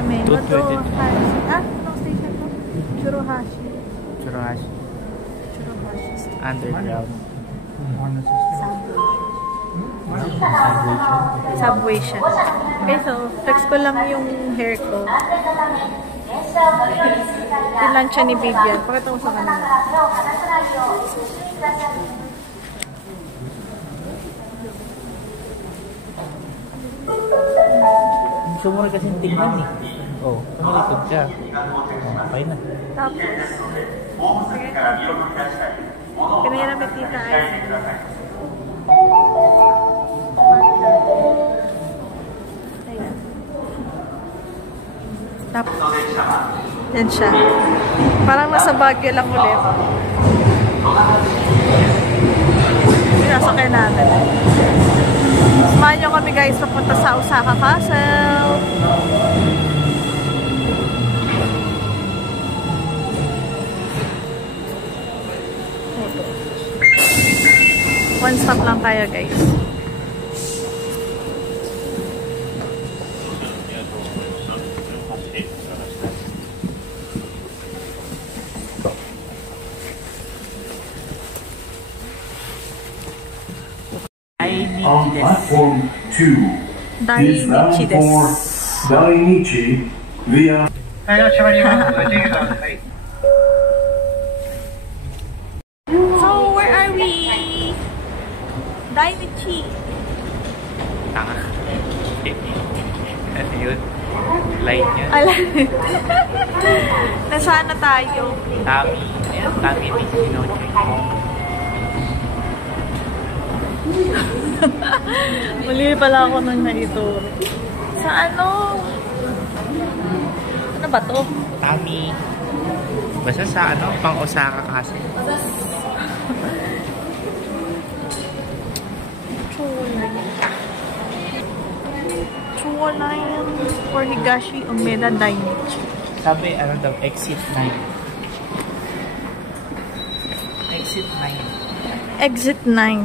kami. Nodohashi. Anong station to? Churohashi. Churohashi. Churohashi. Underground. Subway siya. Okay, so, flex ko lang yung hair ko. Pinansya ni Vivian. Pakita mo sa kanila. Sumura kasi tingnan eh. Oh, tumalikod siya. Oh, okay na. Tapos, pinahirap ni Tita ay ayan. Tapos, yan siya. Parang nasa Baguio lang ulit. Pinasakay natin. Samahan nyo kami guys papunta sa Osaka Castle. One stop lang tayo guys. On platform 2 is bound for Dainichi via. So, where are we? Dainichi. Tanga. Ano yun? Light niya. Nasaan na tayo? Tami. Ayan, Tami Michinoche. Muli pala ako nung naituro. Sa ano? Ano ba to? Tami. Basta sa ano, pang Osaka kasi. Chuolayan for Higashi Umeda Dainichi. Sabi, ano daw, exit 9. Exit 9. Exit 9.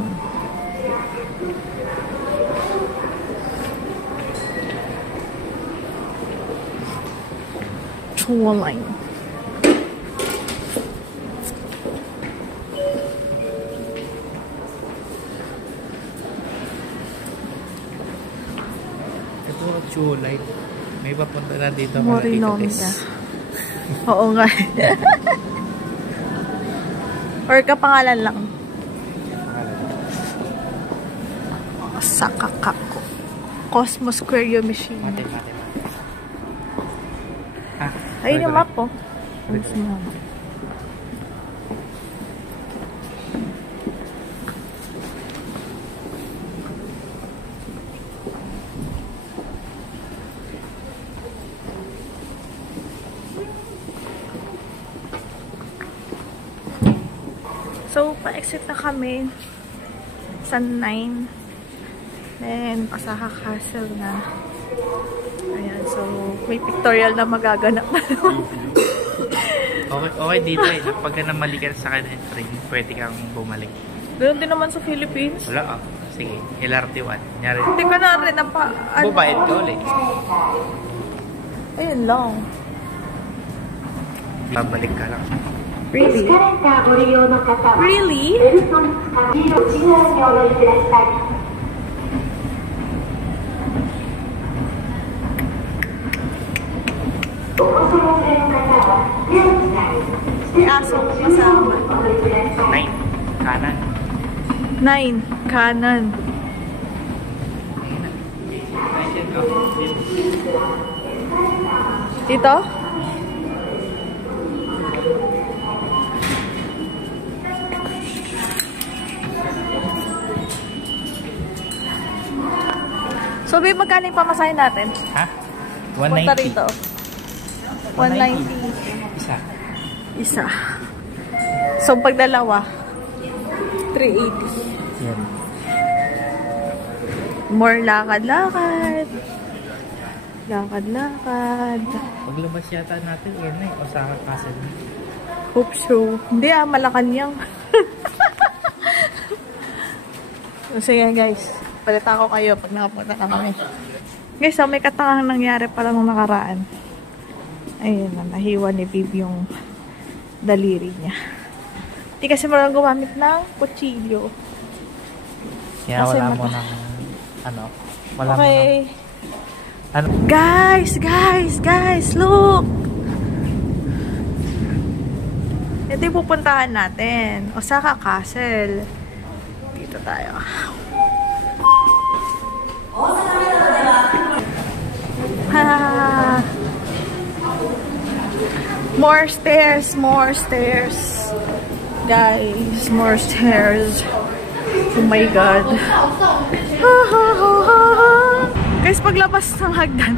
Chuolayan. Chulay. May papunta na dito. Morinomia. Oo nga. Or kapangalan lang. Sakakako. Cosmos Curio Machine. Mate. Ayun yung map po. So, pa-exit na kami sa 9. Then, Osaka Castle na. Ayan, so, may pictorial na magaganap. okay dito eh. Pagka namali ka sa kanan train, pwede kang bumalik. Ganoon din naman sa Philippines. Wala Sige, LRT1. Nyari. Hindi ka na rin na pa... Bubayad ka ulit. Ayun lang. Babalik ka lang. Really? Really? May aso kasama. 9. Kanan. 9. Kanan. Dito? So, babe, magkano yung pamasahin natin? Ha? Punta 190. rito. 190. Isa. So, pag dalawa, 380. Yan. More lakad-lakad. Lakad-lakad. Paglabas yata natin, yan na eh. Osaka Castle. Hope so. Hindi Malacanang. Sige guys. Palita ko kayo pag nakapunta na kami. Guys, may katangang nangyari pala nung nakaraan. Ayun na, nahiwa ni Babe yung daliri niya. Hindi kasi marunong gumamit ng kutsilyo. Kaya Kasi wala mo ng, wala mo Okay. ng, Guys, look! Ito yung pupuntahan natin. Osaka Castle. Dito tayo. Ha! More stairs, more stairs. Guys, more stairs. Oh my God. Guys, paglabas ng hagdan,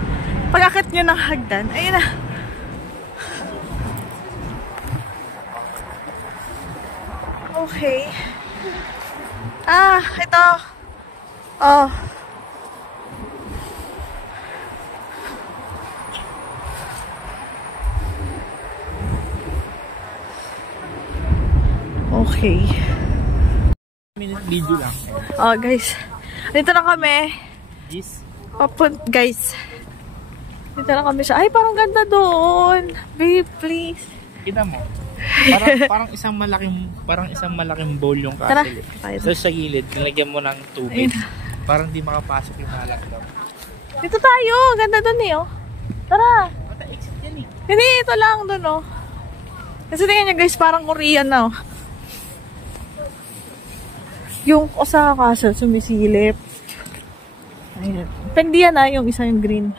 pag-akit nyo ng hagdan, ayun na. Okay. Ito. Oh. Okay. minute video lang. Oh, guys. Dito na kami. Yes. Guys. Dito na kami siya. Ay, parang ganda doon. Babe, please. Kita mo. Parang isang malaking bowl yung Tara. castle. So sa gilid, nilagyan mo ng tubig. Ayun. Parang di makapasok yung alak daw. Dito tayo. Ganda doon eh, oh. Tara. Exit yan eh. Hindi, ito lang doon, oh. Kasi tingnan nyo, guys, parang Korean na, oh. Yung Osaka Castle, sumisilip. Ayan. Pendi yan, yung isa yung green.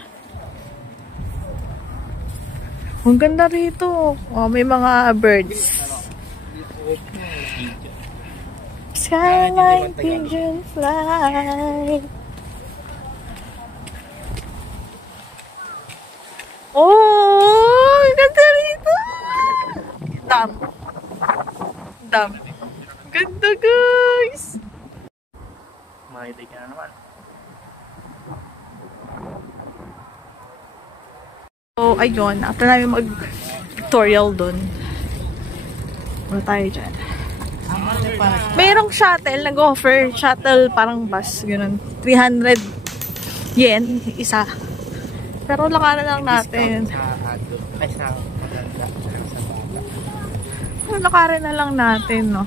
Ang ganda rito. Oh, may mga birds. Skyline pigeon fly. Oh, ganda rito. Dam. Ganda, guys. Makita ka na naman. So, ayun. After namin mag-tutorial dun. Wala tayo dyan. Mayroong shuttle, nag-offer. Shuttle, parang bus. Ganun. 300 yen, isa. Pero lakaran lang natin. Ay, sa maganda. Sa bata. Pero lakaran na lang natin, no?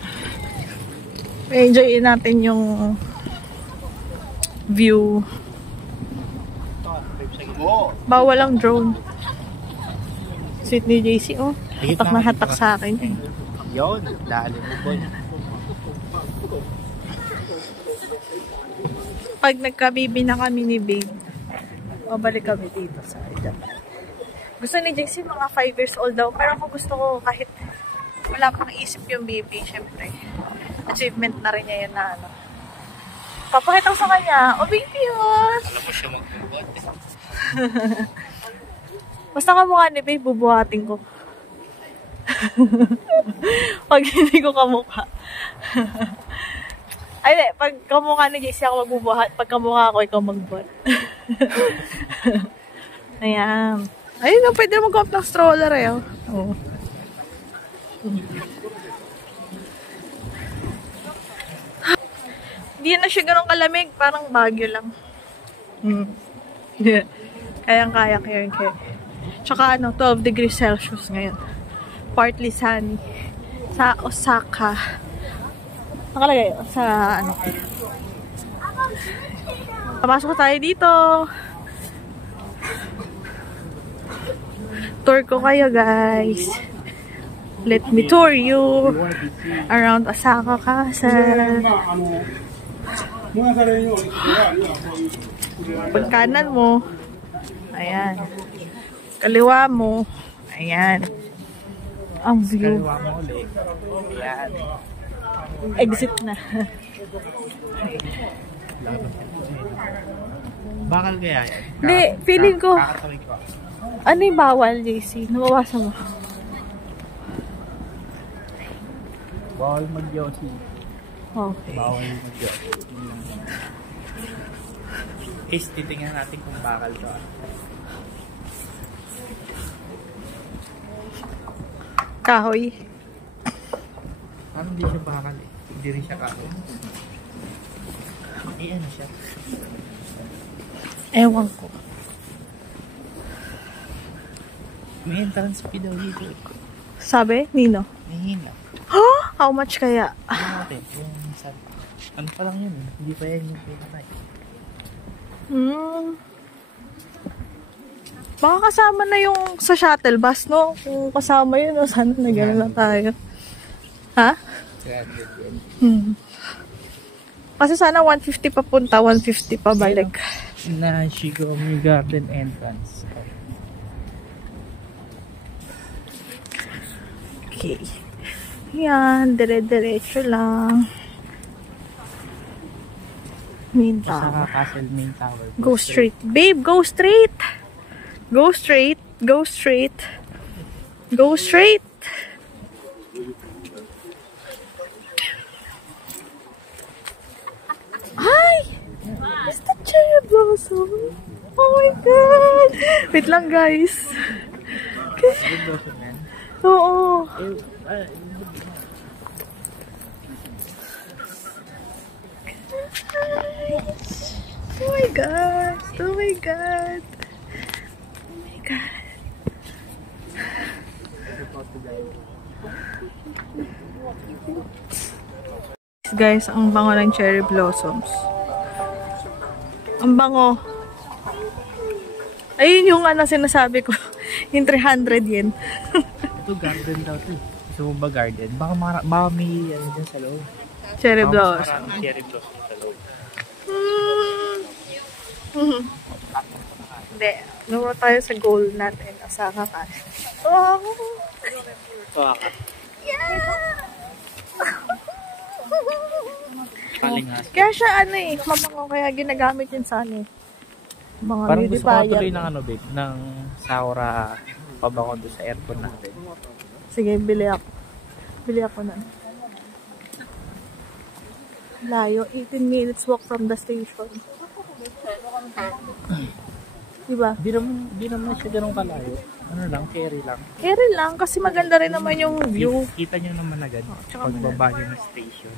Enjoy natin yung view. Bawal ang drone. Sweet ni JC, oh. Hatak na hatak sa akin. Yun, dali mo po. Pag nagkabibi na kami ni Babe, babalik kami dito sa Japan. Gusto ni JC mga 5 years old daw, pero ako gusto ko kahit wala pang isip yung baby, syempre. Achievement na rin niya yun na ano. Papakita ko sa kanya, oh baby yun! Alam mo siya mag-bubuhat eh. Basta kamukha ni Babe, bubuhatin ko. Pag hindi ko kamukha. Ay, hindi. Pag kamukha ni JC ako magbubuhat, pag kamukha ako, ikaw magbuhat. Ayan. Ayun nga, pwede na mag-up ng stroller eh. Oh. Hindi na siya ganun kalamig, parang Baguio lang. Kayang-kaya here. Tsaka 12 degrees Celsius ngayon. Partly sunny. Sa Osaka. Nakalagay sa Papasok tayo dito. Tour ko kayo, guys. Let me tour you around Osaka Castle. Pagkanan mo, ayan. Kaliwa mo, ayan. Ang view. Kaliwa mo ulit. Ayan. Exit na. Bakal kaya yan? Hindi, feeling ko, Kakatawid ko. ano yung bawal, JC? Nabawasan mo. Bawal mag-yosi. Okay. Bawal mag-yosi. Is, titingnan natin kung bakal to. Kahoy. Parang hindi siya bakal eh. Hindi rin siya kahoy. Eh, ano siya? Ewan ko. May entrance fee daw dito. Sabi? Nino? Nihina. Huh? How much kaya? Ano natin? Yung sa... Ano pa lang yun? Hindi pa yan yung pinatay. Baka kasama na yung sa shuttle bus, no? Kung kasama yun, no? Sana na gano'n lang tayo. Ha? Kasi sana 150 papunta, 150 pa balik. Na Shigomi Garden entrance. Okay. Yan, dire-diretso lang. Main tower. Sa Castle Main Tower. Go straight. Babe, go straight! Go straight. Go straight. Go straight. Hi! It's the cherry blossom. Oh my God! Wait lang, guys. Oo. Oh my God. Oh my God. Oh my God. Guys, ang bango ng cherry blossoms. Ang bango. Ayun yung ano sinasabi ko. Yung 300 yen. Ito garden daw to. Gusto mo ba garden? Baka may ano dyan sa loob. Cherry blossom. Maraming cherry blossom sa loob. Hindi. Nuro tayo sa goal natin. Asaka ka. Oh! Yeah! Kaya siya ano eh. Mabango kaya ginagamit yun sa ano eh. Mga parang gusto ko tuloy ng ng ano babe. Ng Saura pabango doon sa airport natin. Sige, bili ako. Bili ako na. Layo. 18 minutes walk from the station. Diba? Di naman siya ganun kalayo. Ano lang, ferry lang. Ferry lang kasi maganda rin naman yung view. Kita nyo naman agad pagbaba nyo ng station.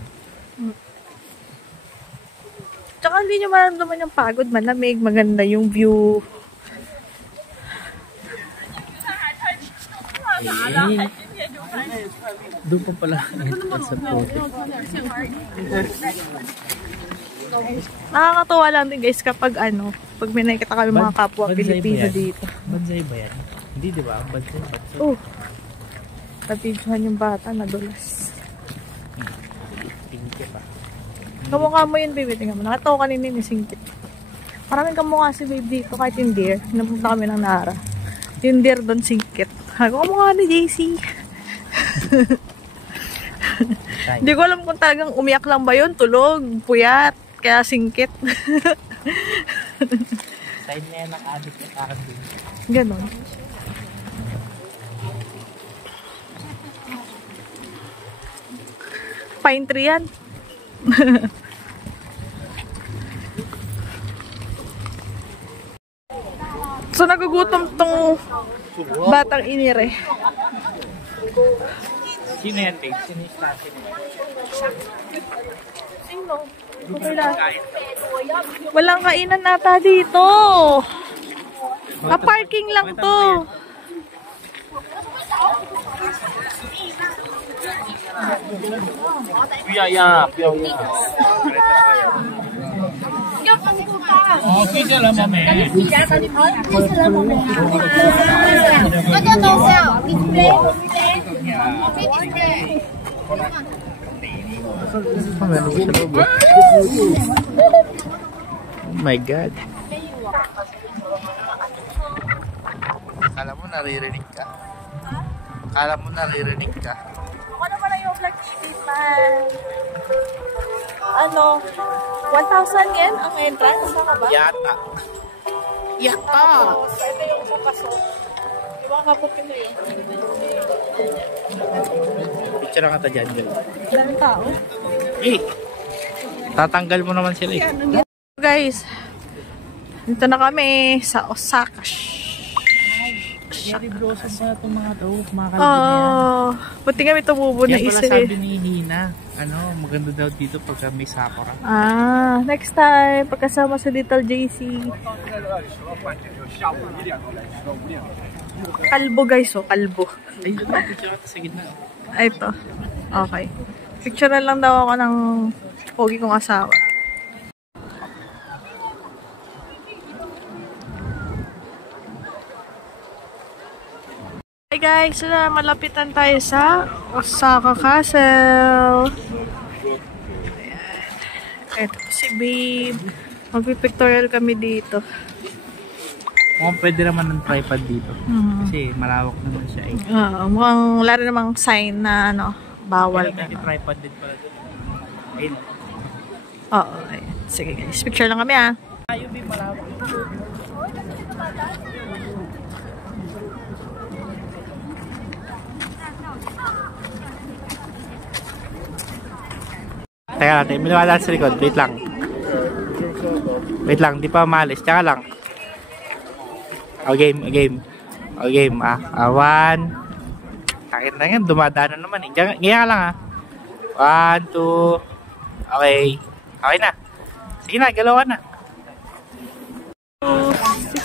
Tsaka hindi nyo maramdaman yung pagod, malamig, maganda yung view. Doon pa pala sa photo. Nakakatuwa lang din guys kapag ano, pag may nakikita kami mga kapwa Pilipino dito. Bansay ba yan? Hindi diba? Bansay. Oh. Napidyohan yung bata, nadulas. Tingke pa. Kamukha mo yun, baby. Tingnan mo. Nakatawa kanina yung singkit. Maraming kamukha si babe dito kahit yung deer. Napunta kami ng Nara. Yung deer doon singkit. Kamukha ni JC. Hindi ko alam kung talagang umiyak lang ba yun. Tulog, puyat, kaya singkit. Side na yan ang addict at akin din. Ganon. Pine tree yan. So nagugutom tong batang inire. Sino yan, babe? Sino yung natin? Sino? Walang kainan nata dito. Pa-parking lang to. Okay ka lang, mami. Oh my God. Kala mo naririnig ka? Kala mo naririnig ka? Ako na pala yung vlog statement. Ano? 1,000 yen ang entrance? Saan ka ba? Yata. Tapos, ito yung papasok. Ibang kapot ko na yun. Picture ka ta dyan, girl. Daming tao. Eh! Tatanggal mo naman sila eh. Guys, dito na kami sa Osaka. Cherry blossom pa itong mga to, mga kalbo niya. Buti nga may tumubo na Kaya isa pala eh. sabi ni Nina, maganda daw dito pagka may sakura. Next time, pagkasama sa Little JC. Kalbo guys, kalbo. Ay, doon ang picture sa gitna. Ito. Okay. Picture na lang daw ako ng pogi kong asawa. Hi guys, malapitan tayo sa Osaka Castle. Ayan. Ito si Babe. Magpipictorial kami dito. Mukhang pwede naman ng tripod dito. Kasi malawak naman siya eh. Mukhang wala rin namang sign na bawal Kaya may tripod din pala dito. Ayun. Oo, ayan. Sige guys, picture lang kami Ayaw may malawak. Teka natin, may nawala sa likod. Wait lang. Wait lang, di pa maalis. Tsaka lang. Game. One. Akin na yan, dumadaan na naman eh. Ganyan ka lang 1, 2. Okay. Okay na. Sige na, galawan na.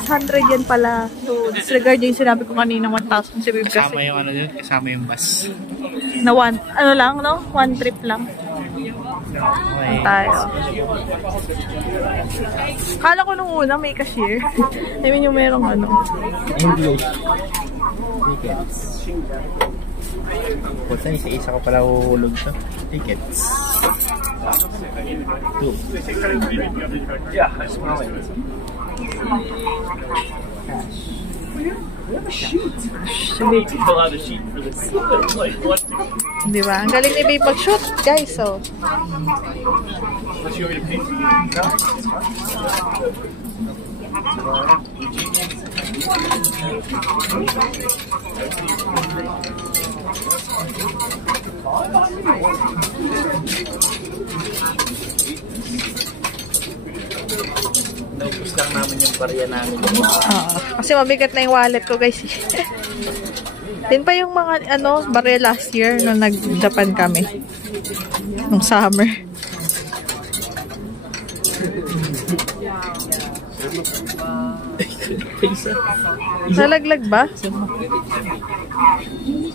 600 yan pala. So, disregard yung sinabi ko kanina 1,000 si Babe kasi. Kasama yung yun, kasama yung bus. Na one trip lang. Okay. Tayo. Kala ko nung una may cashier. I mean yung merong English. Tickets. Punta isa ko pala huhulog to. Tickets. 2. Yeah, I smell it. Fill out a sheet for this. Like, what? Di ba? Ang galing ni Babe mag-shoot, guys. So, Unless you want me to pay for you. No? Naubos lang namin yung barya namin. kasi mabigat na yung wallet ko, guys. Din pa yung mga, barya last year nung nag-Japan kami. Nung summer. Isa. Nalaglag ba?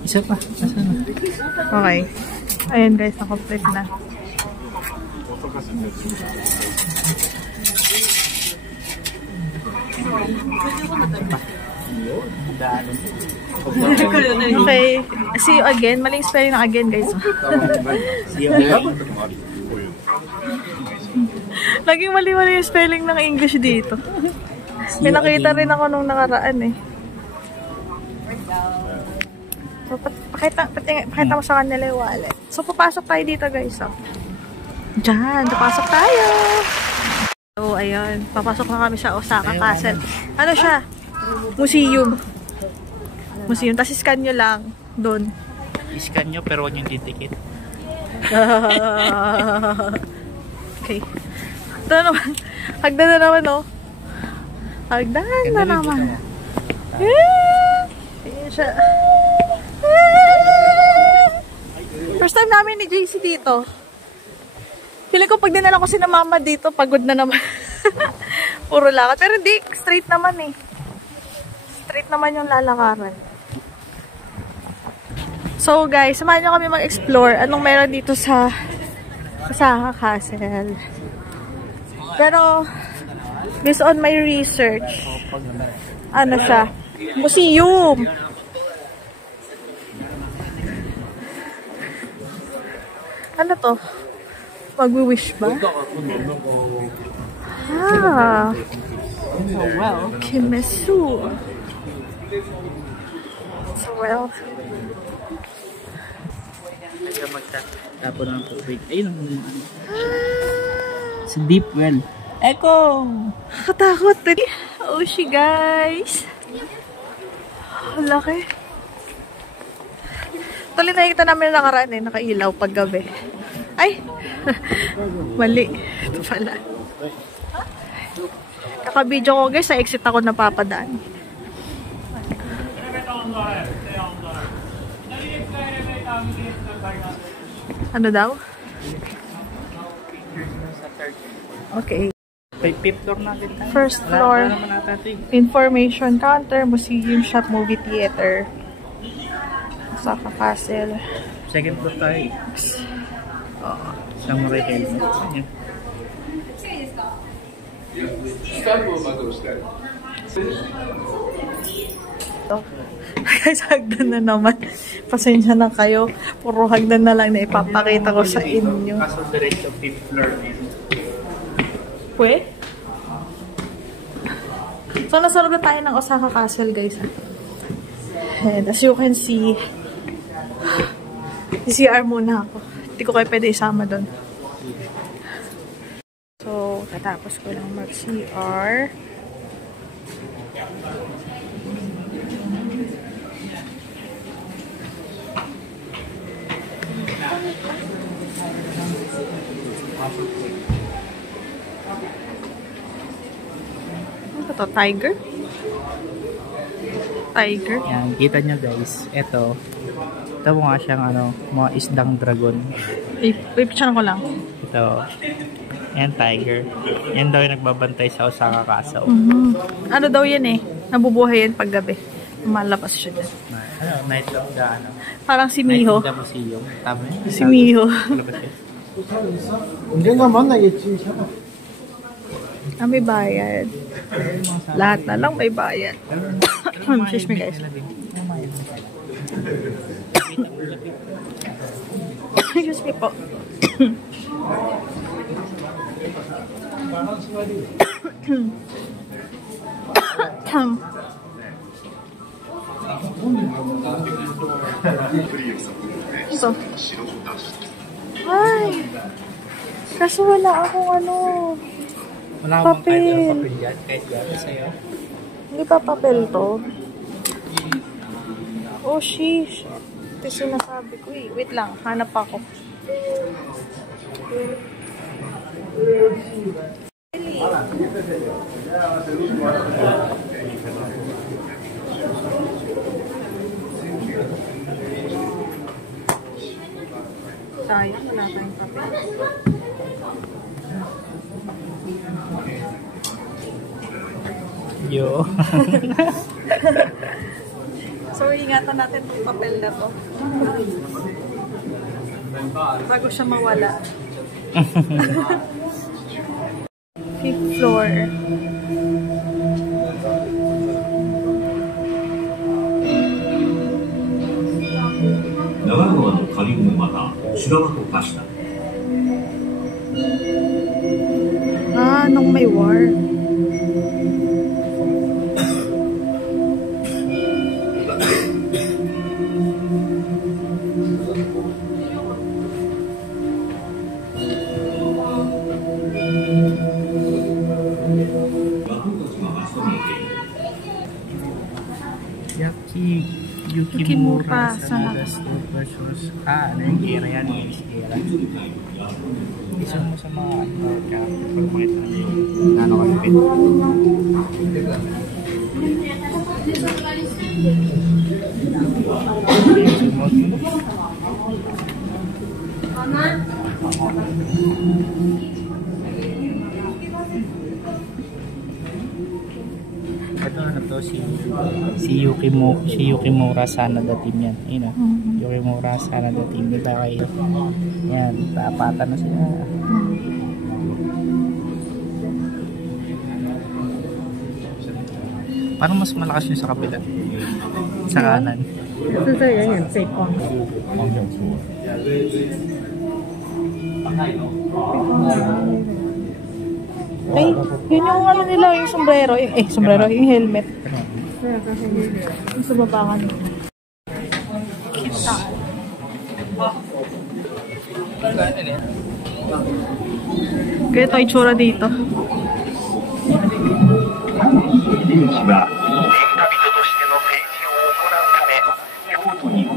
Isa pa. Asa na? Okay. Ayan guys, na-complete na. Okay. See you again. Maling spelling na again, guys. Laging mali-mali yung spelling ng English dito. May nakita rin ako nung nakaraan eh. So, pakita mo sa kanila yung wallet. So, papasok tayo dito, guys. Diyan, papasok tayo. So, ayun. Papasok na kami sa Osaka Castle. Ano siya? Museum. Museum. Tapos scan nyo lang. Doon. I-scan nyo pero huwag yung titikit. Okay. Ito naman. Hagdan na naman, oh. Hagdan na naman. Ayan siya. First time namin ni JC dito. Feeling ko pag dinala ko si na mama dito, pagod na naman. Puro lakad. Pero hindi, straight naman eh. Straight naman yung lalakaran. So guys, samahan nyo kami mag-explore anong meron dito sa Osaka Castle. Pero, based on my research, ano siya? Museum! Ano to? Magwi-wish ba? Kimesu. So well. Kaya magtatapon ng tubig. Ayun. Sa deep well. Echo! Nakatakot din. Oshi guys. Laki. Tuloy nakikita namin nakaraan eh. Nakailaw pag gabi. Ay! Mali. Ito pala. Kaka-video ko guys, sa exit ako napapadaan. Ano daw? Okay. Fifth floor natin tayo. First floor. Wala naman natin ito eh. Information counter, museum shop, movie theater. Osaka Castle. Second floor tayo eh. Samurai helmet. Ayan. スタンプをまず押してある。 Guys, hagdan na naman. Pasensya na kayo. Puro hagdan na lang na ipapakita ko sa inyo. Kaso diretso fifth floor. Pwe? So, nasa loob na tayo ng Osaka Castle, guys. And as you can see, CR muna ako. Hindi ko kayo pwede isama doon. So, tatapos ko lang mag-CR. Ano to? Tiger? Tiger? Yan, kita nyo guys. Ito mukha siyang mga isdang dragon. Pipicture ko lang. Ito. Yan, tiger. Yan daw yung nagbabantay sa Osaka Castle. Ano daw yan eh? Nabubuhay yan pag gabi. Malabas siya dyan. Night of the Parang si Miho. Night of the museum. Tama yun? Si Miho. Malabas yun. May bayad. Lahat na lang may bayad. Excuse me guys. Excuse me po. So, ay, kaso wala akong Wala akong papel. kahit anong papel dyan. Kahit gano'n sa'yo. Hindi pa papel to. Oh, sheesh. Ito sinasabi ko eh. Wait lang, hanap ako. Sayang, wala tayong papel. Yo. So, ingatan natin itong papel na to. Bago siya mawala. Fifth floor. Ah, nung may war. Yukimura Sanada Store versus ano yung gera yan, yung gera. Isa mo sa mga kaya pag makita nyo yung ano kalipit. Ito ano to, si Yukimura Sanada team yan. Ayun o. Yukimura Sanada team. Diba kayo? Yan. Tapatan na sila. Parang mas malakas yun sa kapila. Sa kanan. Ito yan yan. Safe on. Ay, yun yung ano nila, yung sombrero. Sombrero, yung helmet. Yung sa baba ka nila. Kita. Kaya ito, itsura dito.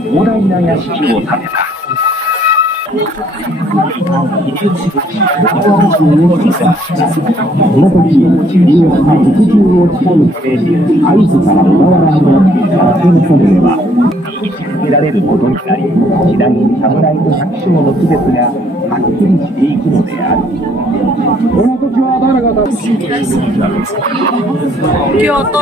広大な屋敷を建てた。められることになり、次第に侍と百姓の区別がはっきりしていくのである。この時は誰がKyoto?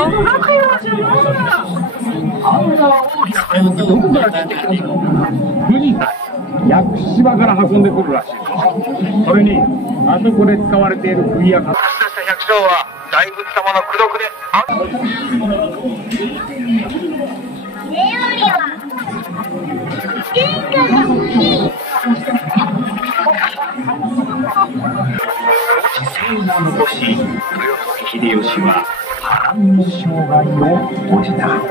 屋久島から運んでくるらしい。それに、あそこで使われている釘や百姓は大仏様の功徳で。戦を残し、豊臣秀吉は波乱の生涯を閉じた。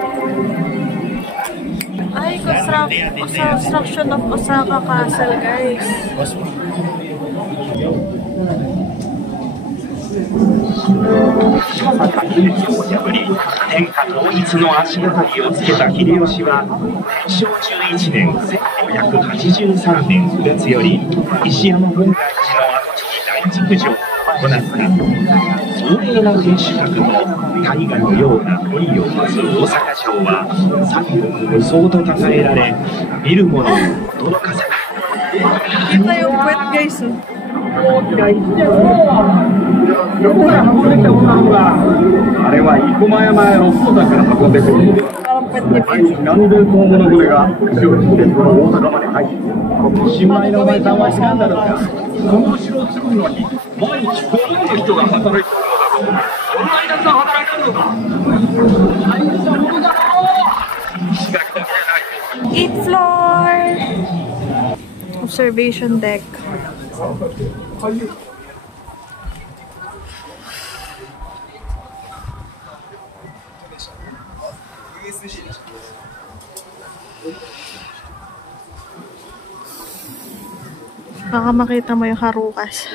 Ay, construction of Osaka Castle, guys. 天下統一の足がかりをつけた秀吉は天正11年1583年9月より石山本願寺の跡地に大築城を行った壮麗な天守閣と大河のような堀を持つ大阪城は三軍無双と称えられ見る者を驚かせた。 Kita yung puwet, guys. どこから運んできたものなのか。あれは生駒山や六甲山から運んでくるので、Parang puwet ni Babe. なんで今後のこれが城地でこの大阪まで入って新米のお前さんは知らんだろうか。この城を作るのに毎日こういう人が働いてるのだぞ。そんなにたくさん働いてるのか。大変なことだろう。石垣だけじゃない。 8th floor! Observation deck. Baka makita mo yung Harukas.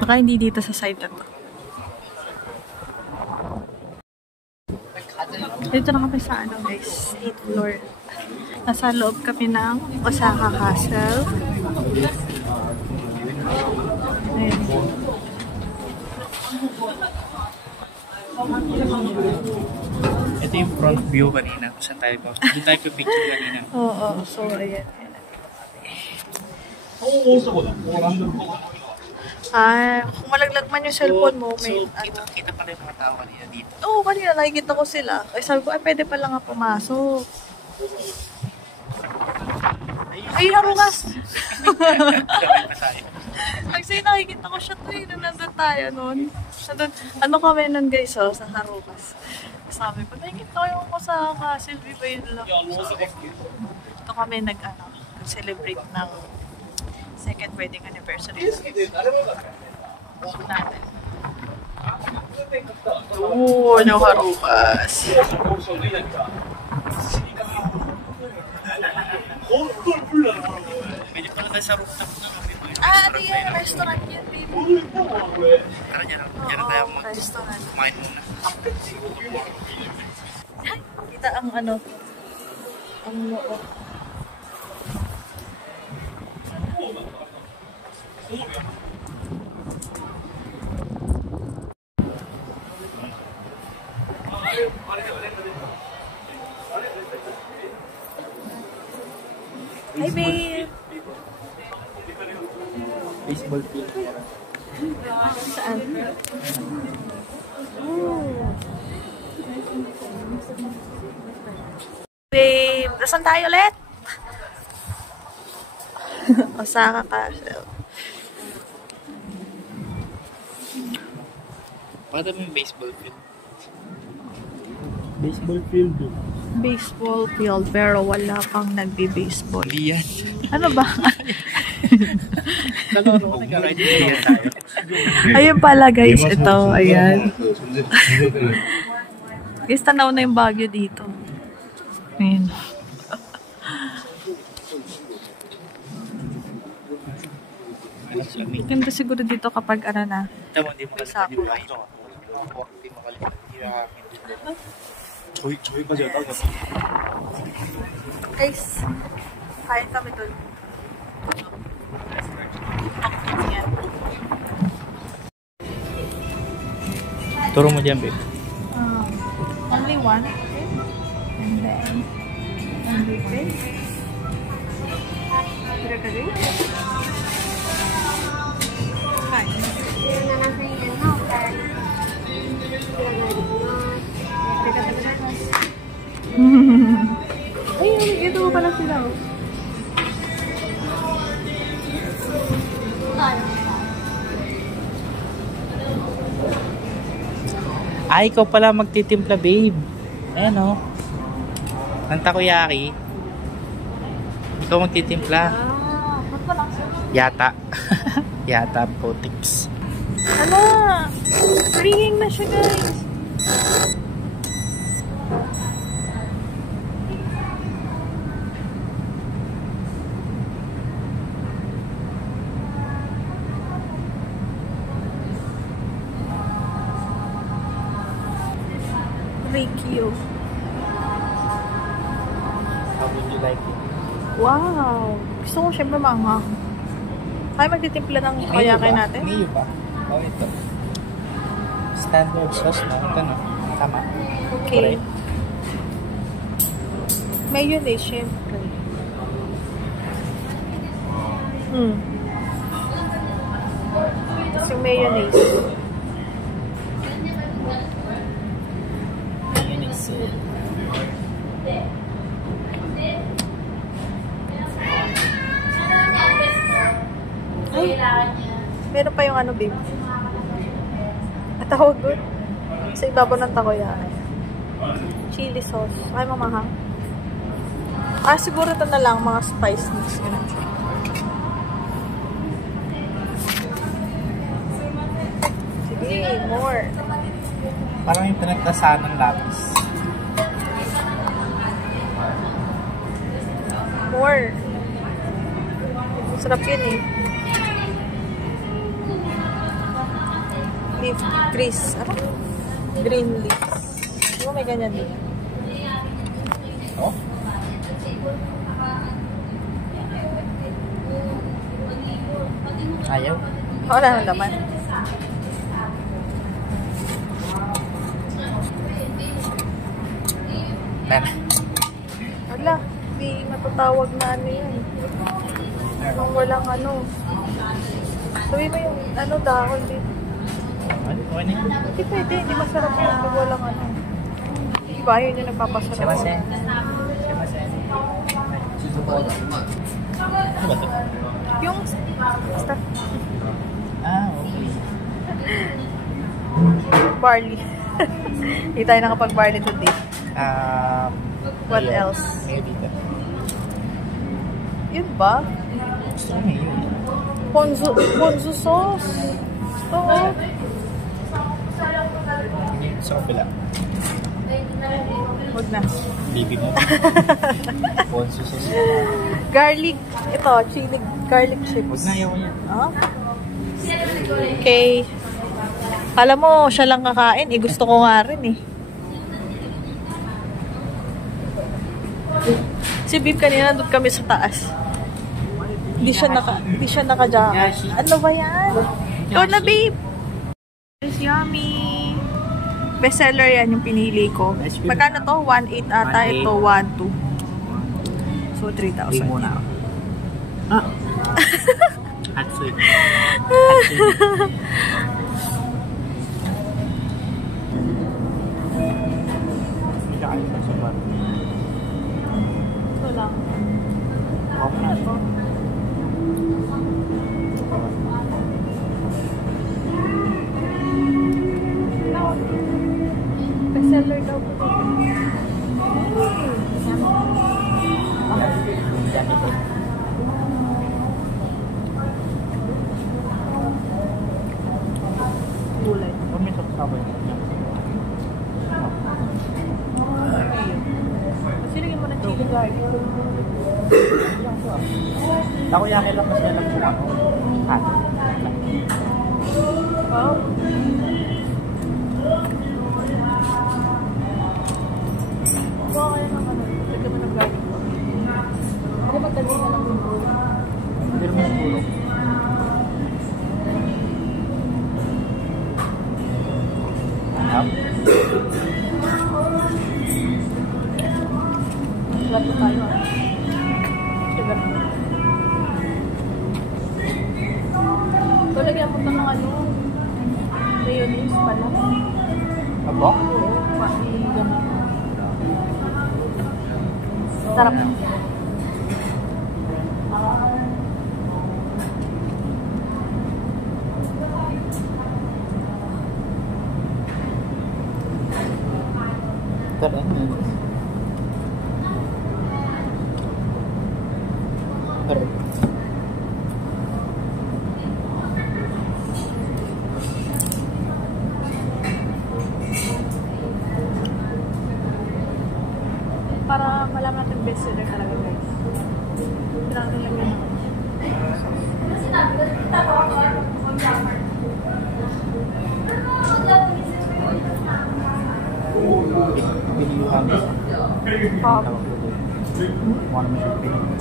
Baka hindi dito sa side na to. Dito na kami sa ano guys, 8th floor. Nasa loob kami ng Osaka Castle. Ayan. Ito yung front view kanina. Kung saan tayo pa. Doon tayo pa picture kanina. Oo, so ayan. Kung malaglag man yung cellphone mo, may Kita pala yung mga tao kanina dito. Oo, kanina nakikita ko sila. Ay, sabi ko, ay, pwede pala nga pumasok. Ay, Harukas! Kasi nakikita ko siya to nung nandun tayo nun. Ano kami nun guys, oh, sa Harukas. Sabi ko, nakikita ko yung sa Castle, ba yun lang. Ito kami nag-celebrate ng second wedding anniversary. Natin. Oo, no Harukas. Pwede pala tayo sa rooftop na. Ito yung restaurant yan, baby. Tara, dyan tayo Restaurant. kumain muna. Kita ang ang noo. Hi, babe! Baseball field. Saan? Ooh. Babe, nasan tayo ulit? Osaka Castle. Pakita mo yung baseball field. Baseball field. Baseball field, pero wala pang nagbe-baseball. Hindi yan. Ano ba? Nag-ride tayo. Ayun pala guys, ito, ayan. Guys, tanaw na yung Baguio dito. Ayan. Ganda siguro dito kapag ano na. Tama, hindi mo Sakura. Hindi makalimutan. 저희까지 따졌어. Guys, kain kami dun. Yan. Turo mo dyan, babe. Only one. Okay. And then, only this. Kira-kira. Kain. Ay, ito pala sila. Ay, ikaw pala magtitimpla, babe. Ayan, o. Ng takoyaki. Ikaw magtitimpla. Ba't pa lang siya? Yata. Yata, potics. Ano? Ringing na siya, guys. Rikyo. How would you like it? Wow! Gusto ko syempre maanghang. Ay, magtitimpla ng kayakay natin. Mayo ba? O, ito. Standard sauce na. Ito na. Tama. Okay. Correct. Mayonnaise, syempre. Tapos yung mayonnaise. Ay, meron pa yung ano, babe. At tawag doon. Sa ibabaw ng takoyaki. Chili sauce. Ay, mamahang. Ah, siguro ito na lang, mga spice mix. Ganun. Sige, more. Parang yung pinagtasaan ng lapis. More. Sarap yun eh. Leaf grease. Ano? Green leaves. Di ba may ganyan din? Oh? Ayaw. Wala nang laman. Nana. Wala. Hindi matatawag na ano yan. Kung walang ano. Sabi mo yung ano dahon dito. Ano? Ano yun? Hindi pwede. Hindi masarap yun kung walang ano. Diba? Yun yung nagpapasarap. Simasen. Simasen. Ano ba ito? Yung stuff. Ah, okay. Barley. Hindi tayo nakapag-barley today. What mayo. else? Mayo dito. Yun ba? Gusto ko mayo. Ponzu sauce. Oo. Sa kapila. Huwag na. Bibi mo. Ponzu sauce. Garlic. Ito, chili garlic chips. Huwag na, ayaw ko yan. Ah? Okay. Kala mo, siya lang kakain. Eh, gusto ko nga rin eh. Si Bib kanina nandun kami sa taas. Hindi siya naka-jacket. Ano ba yan? Ikaw na, Babe! It's yummy! Bestseller yan yung pinili ko. Magkano to? 1.8 ata. 1.8. Ito, 1.2. So, 3,000. muna. Ah! Hot sweet. Hot sweet. Hindi ka kayo sa bar. Ito lang. Huwag na ito. Bestseller daw po. Dami ko. Gulay. May sabay. Sinigyan mo ng chili garlic. Takoyaki lang mas alam kung ano. Hot. Wow. Gato tayo. Sugar. Lagyan mo ito ng ano, mayonnaise pala. Abo? Oo, pati ganun. Sarap. Sarap. Sarap. Para malaman natin bestseller talaga guys. Kailangan lang yun. Piniyuhan mo. Pop. Mukha naman siya piniyuhan.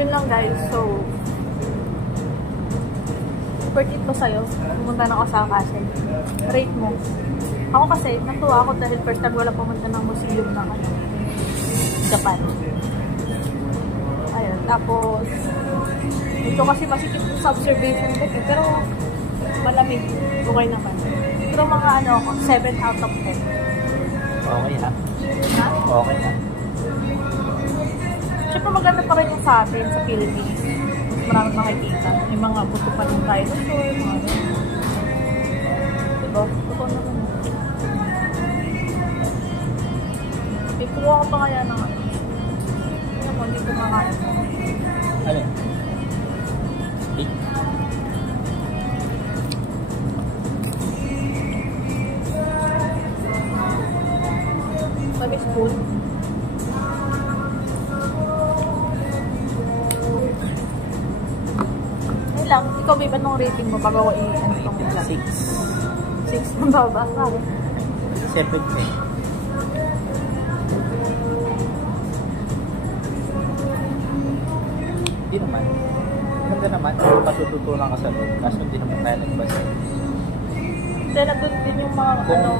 Yun lang guys, so super tip ko sa'yo, pumunta na ako sa Castle. Rate mo. Ako kasi, natuwa ako dahil first time wala pumunta ng museum ng Japan. Ayun, tapos ito kasi masikip sa observation deck eh, pero malamig, okay naman. Pero mga ano ako, 7 out of 10. Okay ha? Ha? Okay ha? Siyempre maganda pa rin yung sa atin, sa Philippines. Maraming makikita. May mga buto pa rin tayo. So, mga diba? Buto naman. Ikuha ko pa kaya ng ano. Kaya mo, hindi ko makain. Ano? Steak? May spoon. Lang, ikaw ba nung rating mo bago i-ano itong vlog? 6. 6 ang baba. 7. Hindi naman. Ganda naman. Patututunan ka sa loob. Kaso hindi naman tayo nagbasa. Then, nandun din yung mga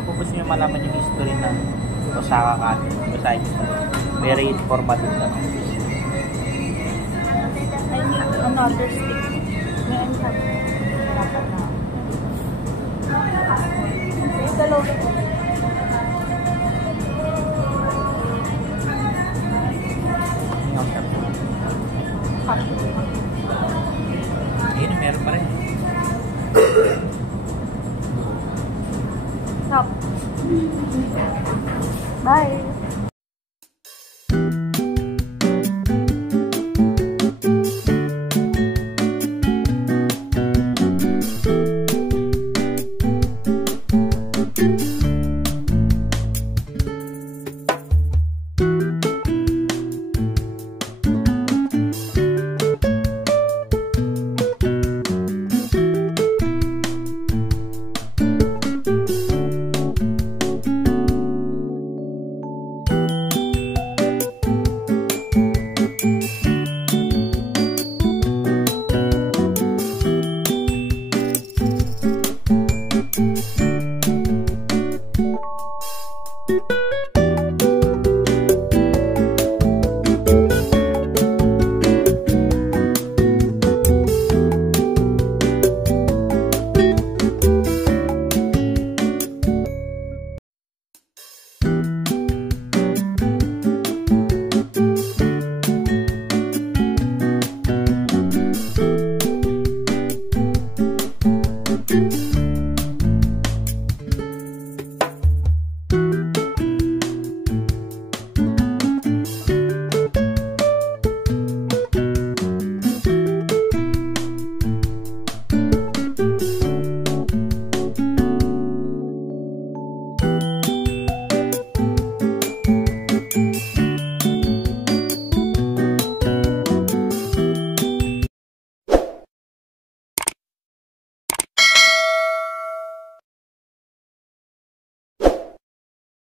Kung gusto nyo malaman yung history ng Osaka Castle, basahin nyo. Very informative na. I need another stick. May ano sabi? Dapat na. Yung dalawa. Ayun, meron pa rin. Stop. Bye.